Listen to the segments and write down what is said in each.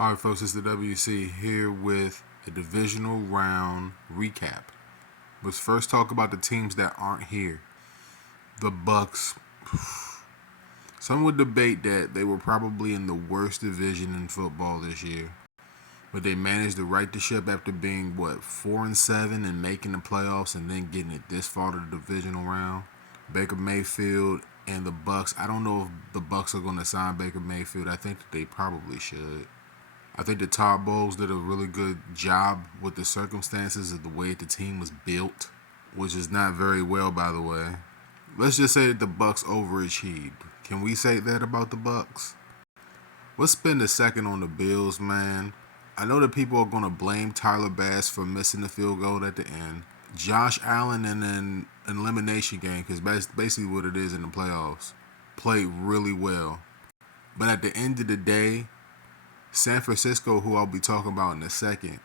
All right, folks, it's the WC here with a divisional round recap. Let's first talk about the teams that aren't here. The Bucks. Some would debate that they were probably in the worst division in football this year, but they managed to right the ship after being 4-7 and making the playoffs, and then getting it this far to the divisional round. Baker Mayfield and the Bucks. I don't know if the Bucks are going to sign Baker Mayfield. I think that they probably should. I think the Todd Bowles did a really good job with the circumstances of the way the team was built, which is not very well, by the way. Let's just say that the Bucks overachieved. Can we say that about the Bucks? Let's spend a second on the Bills, man. I know that people are going to blame Tyler Bass for missing the field goal at the end. Josh Allen in an elimination game, because that's basically what it is in the playoffs, played really well. But at the end of the day, San Francisco, who I'll be talking about in a second,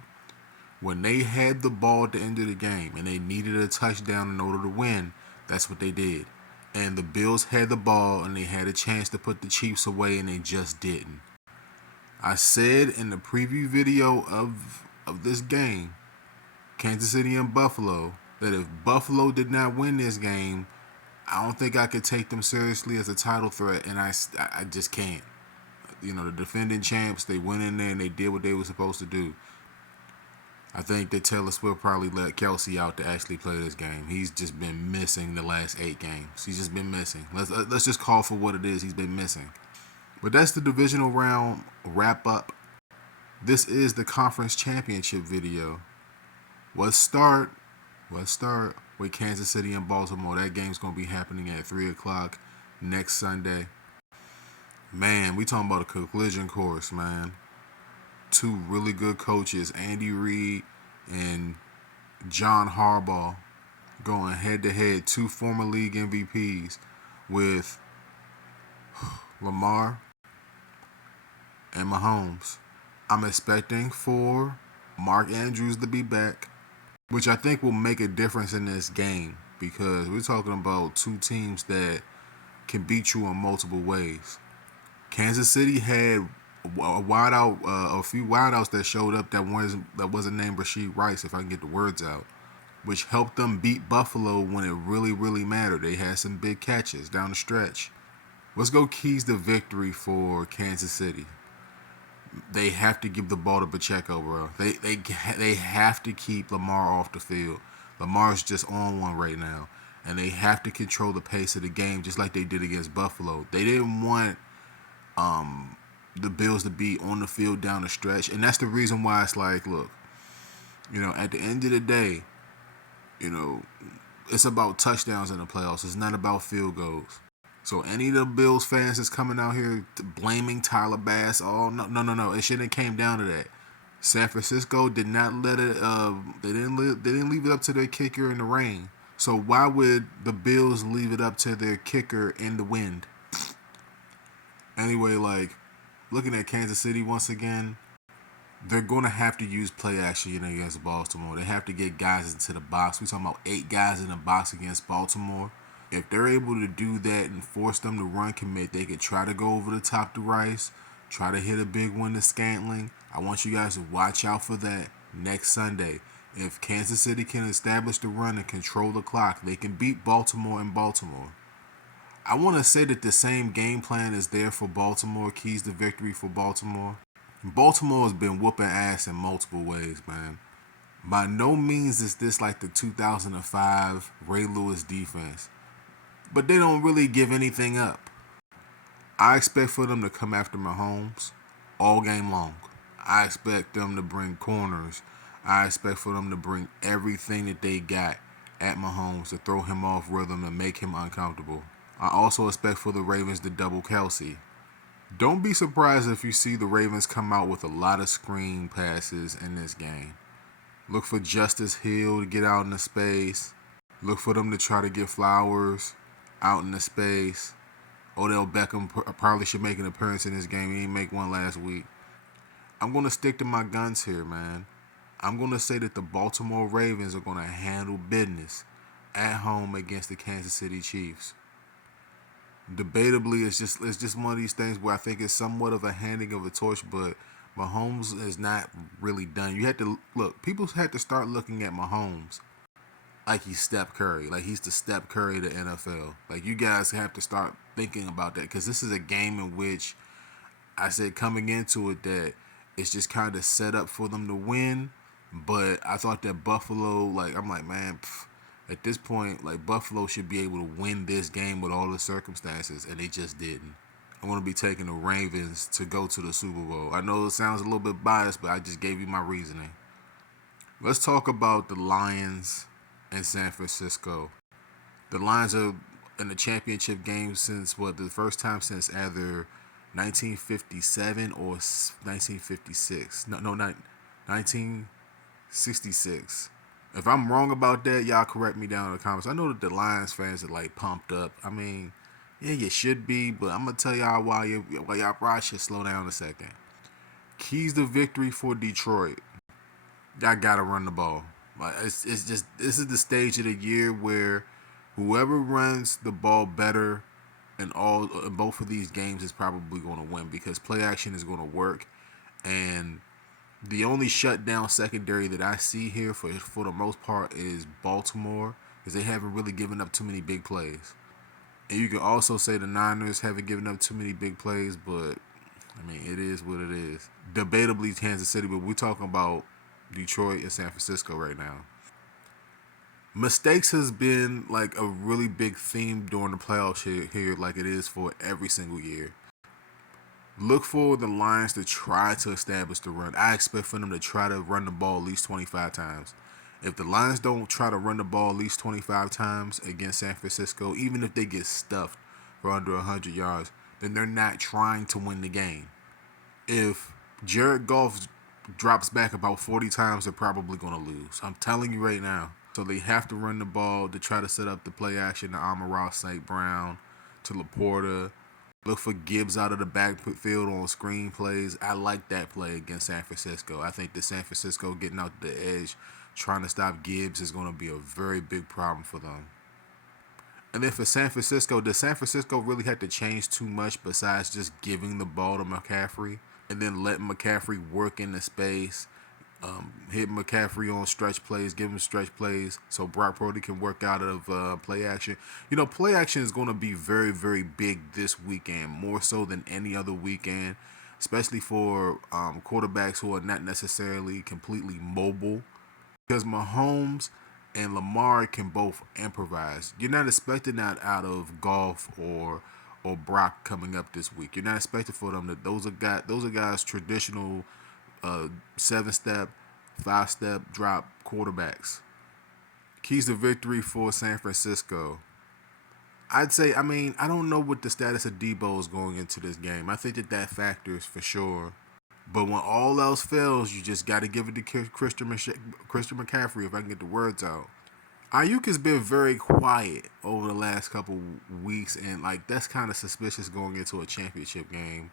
when they had the ball at the end of the game and they needed a touchdown in order to win, that's what they did. And the Bills had the ball and they had a chance to put the Chiefs away and they just didn't. I said in the preview video of this game, Kansas City and Buffalo, that if Buffalo did not win this game, I don't think I could take them seriously as a title threat, and I just can't. You know, the defending champs, they went in there and they did what they were supposed to do. I think that Taylor Swift probably let Kelsey out to actually play this game. He's just been missing the last 8 games. He's just been missing. Let's just call for what it is. He's been missing. But that's the divisional round wrap up. This is the conference championship video. Let's start with Kansas City and Baltimore. That game's going to be happening at 3 o'clock next Sunday. Man, we talking about a collision course, man. 2 really good coaches, Andy Reid and John Harbaugh, going head-to-head. 2 former league MVPs with Lamar and Mahomes. I'm expecting for Mark Andrews to be back, which I think will make a difference in this game, because we're talking about 2 teams that can beat you in multiple ways. Kansas City had a few wideouts that showed up that wasn't named Rashid Rice, if I can get the words out, which helped them beat Buffalo when it really, really mattered. They had some big catches down the stretch. Let's go keys to victory for Kansas City. They have to give the ball to Pacheco, bro. They have to keep Lamar off the field. Lamar's just on one right now, and they have to control the pace of the game just like they did against Buffalo. They didn't want the Bills to be on the field down the stretch, and that's the reason why it's like, look, at the end of the day, it's about touchdowns in the playoffs. It's not about field goals. So any of the Bills fans that's coming out here blaming Tyler Bass, no, it shouldn't have came down to that. San Francisco did not let it. They didn't leave it up to their kicker in the rain. So why would the Bills leave it up to their kicker in the wind? Anyway, looking at Kansas City once again, they're going to have to use play action against Baltimore. They have to get guys into the box. We're talking about 8 guys in the box against Baltimore. If they're able to do that and force them to run commit, they could try to go over the top to Rice, try to hit a big one to Scantling. I want you guys to watch out for that next Sunday. If Kansas City can establish the run and control the clock, they can beat Baltimore in Baltimore. I want to say that the same game plan is there for Baltimore, keys to victory for Baltimore. Baltimore has been whooping ass in multiple ways, man. By no means is this like the 2005 Ray Lewis defense, but they don't really give anything up. I expect for them to come after Mahomes all game long. I expect them to bring corners. I expect for them to bring everything that they got at Mahomes to throw him off rhythm and make him uncomfortable. I also expect for the Ravens to double Kelsey. Don't be surprised if you see the Ravens come out with a lot of screen passes in this game. Look for Justice Hill to get out in the space. Look for them to try to get Flowers out in the space. Odell Beckham probably should make an appearance in this game. He didn't make one last week. I'm going to stick to my guns here, man. I'm going to say that the Baltimore Ravens are going to handle business at home against the Kansas City Chiefs. Debatably, it's just one of these things where I think it's somewhat of a handing of a torch, but Mahomes is not really done. You had to look. People had to start looking at Mahomes like he's Steph Curry, like he's the Steph Curry of the NFL. Like you guys have to start thinking about that because this is a game in which I said coming into it that it's just kind of set up for them to win. But I thought that Buffalo, like I'm like, man, at this point, like Buffalo should be able to win this game with all the circumstances, and they just didn't. I'm gonna be taking the Ravens to go to the Super Bowl. I know it sounds a little bit biased, but I just gave you my reasoning. Let's talk about the Lions and San Francisco. The Lions are in the championship game since what the first time since either 1957 or 1956. No, not 1966. If I'm wrong about that, y'all correct me down in the comments. I know that the Lions fans are like pumped up. I mean, yeah, you should be, but I'm gonna tell y'all why y'all probably should slow down a second. Keys to victory for Detroit. Y'all gotta run the ball. Like it's just this is the stage of the year where whoever runs the ball better in both of these games is probably going to win because play action is going to work, and the only shutdown secondary that I see here for the most part is Baltimore because they haven't really given up too many big plays. And you can also say the Niners haven't given up too many big plays, but I mean it is what it is. Debatably Kansas City, but we're talking about Detroit and San Francisco right now. Mistakes has been like a really big theme during the playoffs here like it is for every single year. Look for the Lions to try to establish the run. I expect for them to try to run the ball at least 25 times. If the Lions don't try to run the ball at least 25 times against San Francisco, even if they get stuffed for under 100 yards, then they're not trying to win the game. If Jared Goff drops back about 40 times, they're probably going to lose. I'm telling you right now. So they have to run the ball to try to set up the play action to Amon-Ra St. Brown, to Laporta. Look for Gibbs out of the backfield on screen plays. I like that play against San Francisco. I think that San Francisco getting out the edge, trying to stop Gibbs is going to be a very big problem for them. And then for San Francisco, does San Francisco really have to change too much besides just giving the ball to McCaffrey and then letting McCaffrey work in the space? Hit McCaffrey on stretch plays, give him stretch plays so Brock Purdy can work out of play action. You know, play action is going to be very, very big this weekend, more so than any other weekend, especially for quarterbacks who are not necessarily completely mobile. Because Mahomes and Lamar can both improvise. You're not expecting that out of Goff or Brock coming up this week. You're not expecting for them that those are guys traditional 7-step, 5-step drop quarterbacks. Keys to victory for San Francisco. I'd say, I mean, I don't know what the status of Debo is going into this game. I think that factors for sure. But when all else fails, you just got to give it to Christian McCaffrey, if I can get the words out. Ayuk has been very quiet over the last couple weeks, and like that's kind of suspicious going into a championship game.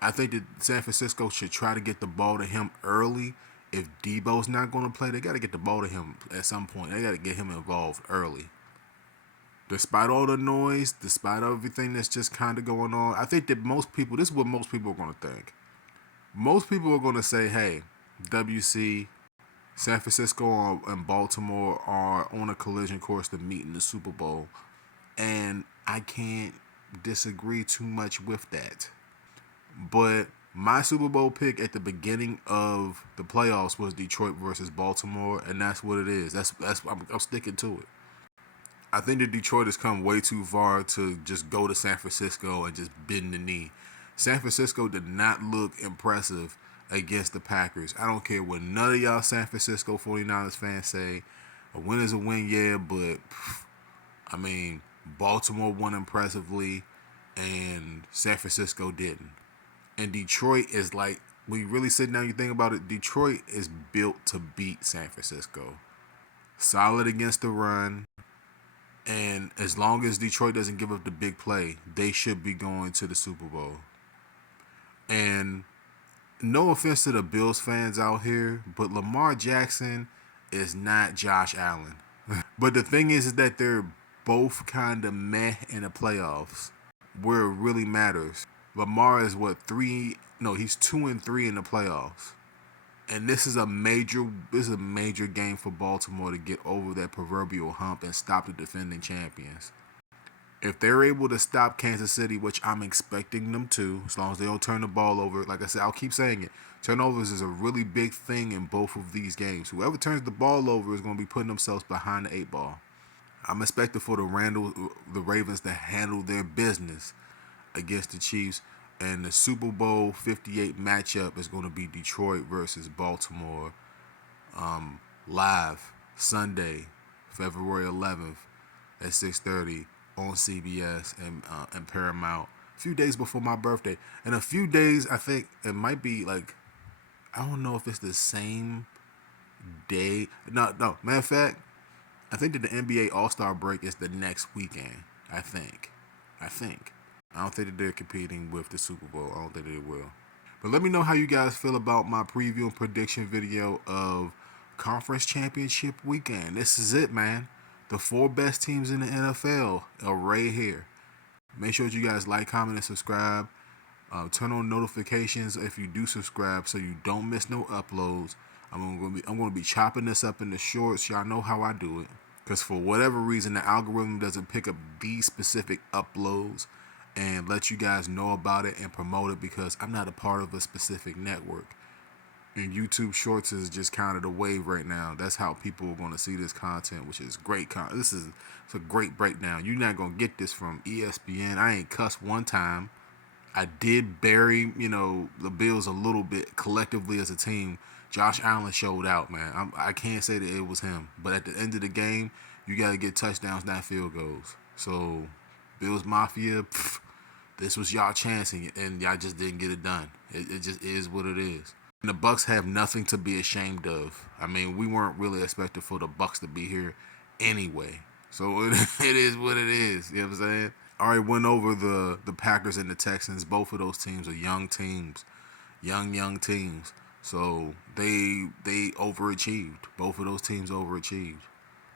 I think that San Francisco should try to get the ball to him early. If Debo's not going to play, they got to get the ball to him at some point. They got to get him involved early. Despite all the noise, despite everything that's just kind of going on, I think that this is what most people are going to think. Most people are going to say, hey, WC, San Francisco and Baltimore are on a collision course to meet in the Super Bowl. And I can't disagree too much with that. But my Super Bowl pick at the beginning of the playoffs was Detroit versus Baltimore, and that's what it is. I'm sticking to it. I think that Detroit has come way too far to just go to San Francisco and just bend the knee. San Francisco did not look impressive against the Packers. I don't care what none of y'all San Francisco 49ers fans say. A win is a win, yeah, but I mean, Baltimore won impressively and San Francisco didn't. And Detroit is like, when you really sit down and you think about it, Detroit is built to beat San Francisco. Solid against the run. And as long as Detroit doesn't give up the big play, they should be going to the Super Bowl. And no offense to the Bills fans out here, but Lamar Jackson is not Josh Allen. But the thing is that they're both kind of meh in the playoffs where it really matters. Lamar is what, 3 No, he's 2-3 in the playoffs. And this is a major game for Baltimore to get over that proverbial hump and stop the defending champions. If they're able to stop Kansas City, which I'm expecting them to, as long as they don't turn the ball over, like I said, I'll keep saying it. Turnovers is a really big thing in both of these games. Whoever turns the ball over is going to be putting themselves behind the eight ball. I'm expecting for the Ravens to handle their business against the Chiefs, and the Super Bowl 58 matchup is going to be Detroit versus Baltimore, live Sunday, February 11th at 6:30 on CBS and Paramount. A few days before my birthday, and a few days I think it might be like, I don't know if it's the same day. No, no. Matter of fact, I think that the NBA All Star break is the next weekend. I think. I think. I don't think that they're competing with the Super Bowl. I don't think they will. But let me know how you guys feel about my preview and prediction video of Conference Championship weekend. This is it, man. The four best teams in the NFL are right here. Make sure that you guys like, comment, and subscribe. Turn on notifications if you do subscribe so you don't miss no uploads. I'm gonna be chopping this up into shorts. Y'all know how I do it. Because for whatever reason, the algorithm doesn't pick up these specific uploads and let you guys know about it and promote it, because I'm not a part of a specific network. And YouTube Shorts is just kind of the wave right now. That's how people are going to see this content, which is great content. It's a great breakdown. You're not going to get this from ESPN. I ain't cussed one time. I did bury, the Bills a little bit collectively as a team. Josh Allen showed out, man. I can't say that it was him. But at the end of the game, you got to get touchdowns, not field goals. So, Bills Mafia, this was y'all chance, and y'all just didn't get it done. It just is what it is. And the Bucks have nothing to be ashamed of. I mean, we weren't really expected for the Bucks to be here anyway. So it is what it is. You know what I'm saying? I already went over the Packers and the Texans. Both of those teams are young teams. Young teams. So they overachieved. Both of those teams overachieved.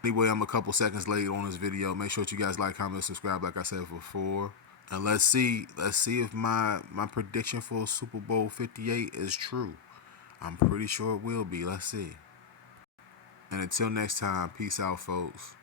Anyway, I'm a couple seconds late on this video. Make sure that you guys like, comment, subscribe like I said before. And let's see if my prediction for Super Bowl 58 is true. I'm pretty sure it will be. Let's see. And until next time, peace out, folks.